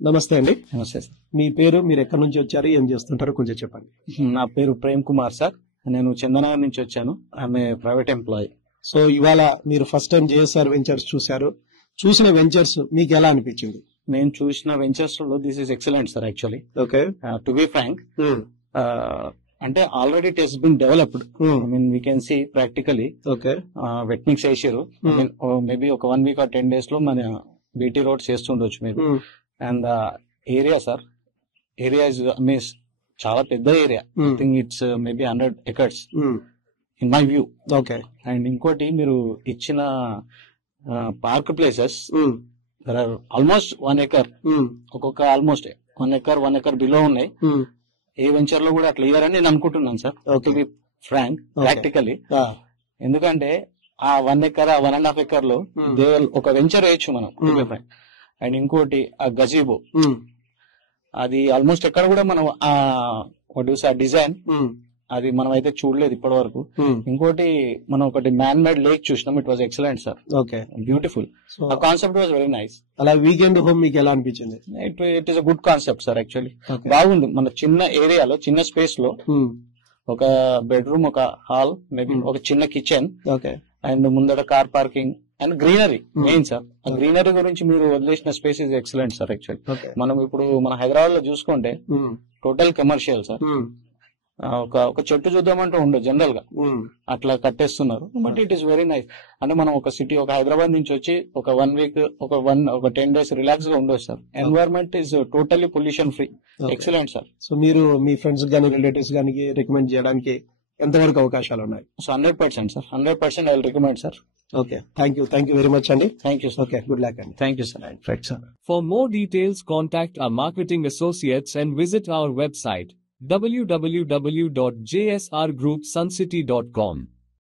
నమస్తే అండి. నమస్తే సార్. మీ పేరు, మీరు ఎక్కడి నుంచి వచ్చారు, ఏం చేస్తుంటారో కొంచెం చెప్పండి. నా పేరు ప్రేమ్ కుమార్ సార్. నేను చందనగర్ నుంచి వచ్చాను. ఆమె ప్రైవేట్ ఎంప్లాయీ. సో ఇవాళ మీరు ఫస్ట్ టైం జేఎస్ఆర్ వెంచర్స్ చూశారు. చూసిన వెంచర్స్ మీకు ఎలా అనిపించింది? నేను చూసిన వెంచర్స్ లో this is excellent sir. Actually okay, to be frank, అంటే already it has been developed. I mean we can see practically. Okay, wet mix వేసారు. మేబీ ఒక 1 వీక్ ఆర్ 10 days లో మన బీటీ రోడ్ చేస్తుండొచ్చు మీరు. And area sir, area is means చాలా పెద్ద ఏరియా. I think it's maybe 100 acres in my view. Okay, and ఇంకోటి మీరు ఇచ్చిన పార్క్ ప్లేసెస్ ఆల్మోస్ట్ 1 acre, ఒక్కొక్క ఆల్మోస్ట్ 1 acre బిలో ఉన్నాయి. ఏ వెంచర్ లో కూడా అట్లా ఇయ్యారని నేను అనుకుంటున్నాను sir, to be frank, practically. ఎందుకంటే ఆ 1 acre, 1.5 acre లో ఒక వెంచర్ వేయచ్చు మనం, టు బి ఫ్రాంక్. అండ్ ఇంకోటి ఆ గజీబో, అది ఆల్మోస్ట్ ఎక్కడ కూడా మనం ఆ డిజైన్ అది మనం అయితే చూడలేదు ఇప్పటి వరకు. ఇంకోటి మనం ఒకటి మ్యాన్ మేడ్ లేక్ చూసినాం. It was excellent sir. Okay, beautiful. ఆ కాన్సెప్ట్ వాజ్ వెరీ నైస్. అలా వీకెండ్ హోమ్ మీకు ఎలా అనిపించింది? It is a good concept sir. Actually బాగుంది. మన చిన్న ఏరియాలో, చిన్న స్పేస్ లో ఒక బెడ్రూమ్, ఒక హాల్, మేబీ ఒక చిన్న కిచెన్, ఓకే, అండ్ ముందర car parking and greenery main sir. ఆ గ్రీనరీ గురించి మీరు వదిలేసిన space is excellent sir. Actually మనం ఇప్పుడు మన హైదరాబాద్ లో చూసుకుంటే టోటల్ కమర్షియల్ సార్. ఒక చెట్టు చూద్దామంటే ఉండదు జనరల్ గా, అట్లా కట్టేస్తున్నారు. But it is very nice. అంటే మనం ఒక సిటీ, ఒక హైదరాబాద్ నుంచి వచ్చి ఒక 1 week, ఒక 10 days రిలాక్స్ గా ఉండొచ్చు sir. Environment is totally pollution free. Excellent sir. So మీరు మీ ఫ్రెండ్స్ గానీ, రిలేటివ్స్ గానీ రికమెండ్ చేయడానికి ఎంతవరకు అవకాశాలు ఉన్నాయి? So 100% sir, 100% I will recommend sir. Okay, thank you very much అండి. Thank you sir. Okay, good luck అండి. Thank you sir. Right sir. For more details, contact our marketing associates and visit our website www.jsrgroupsuncity.com.